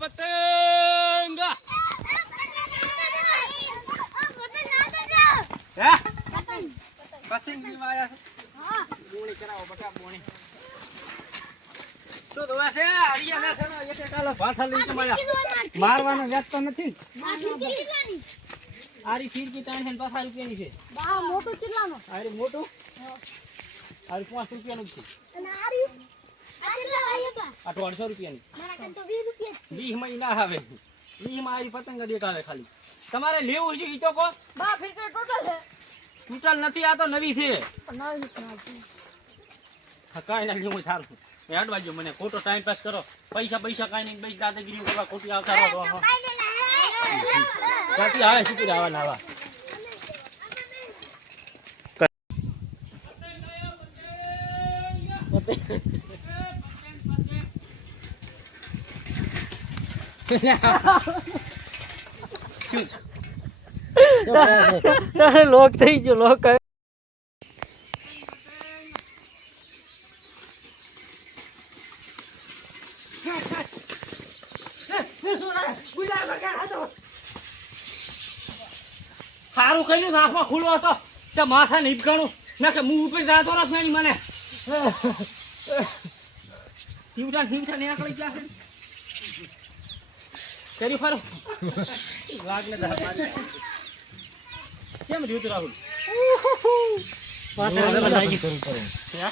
પતંગ. પતંગ છો? બોણી કરાવો બટા બોણી. શું દવા છે? હરિયા ના એક એક આલો ભાઠા લઈને તમારા મારવાનો વ્યાજ તો નથી? આરી ફીરકી ત્રણસો ને પચાસ રૂપિયાની છે. મોટું કેટલાનો? આરી મોટું? આરી પાંચ રૂપિયાનું છે. અને આર્યું આ કેટલા વાય બા? આ રૂપિયાની. મારા કાન તો 20 રૂપિયા જ વીસમાં ના આવે. વીસમાં આવી પતંગ જ એક આવે ખાલી. તમારે લેવું છે ઈ તો બા ટોટલ છે. ટૂટલ નથી આ તો નવી છે. નવી કાંઈ ના લેવું સારું. એ હાડવા જો મને ખોટો ટાઈમ પાસ કરો. પૈસા પૈસા કાંઈ નહીં બસ દાદાગીરી કરવા ખોટી આવતા રહો. સાચી આવે શીખી આવા ને આવા લોક થઈ ગયો લોક સારું કર્યું નાખમાં ખુલ્લો હતો. તે માથા ને હિપકાણું ના કે હું ઉપર જાતો નથી મને? હિવટા હિવટા નીકળી ગયા છે કર્યું ફરો વાઘને દા મારી. કેમ રહ્યું તું રાહુલ માથે હે?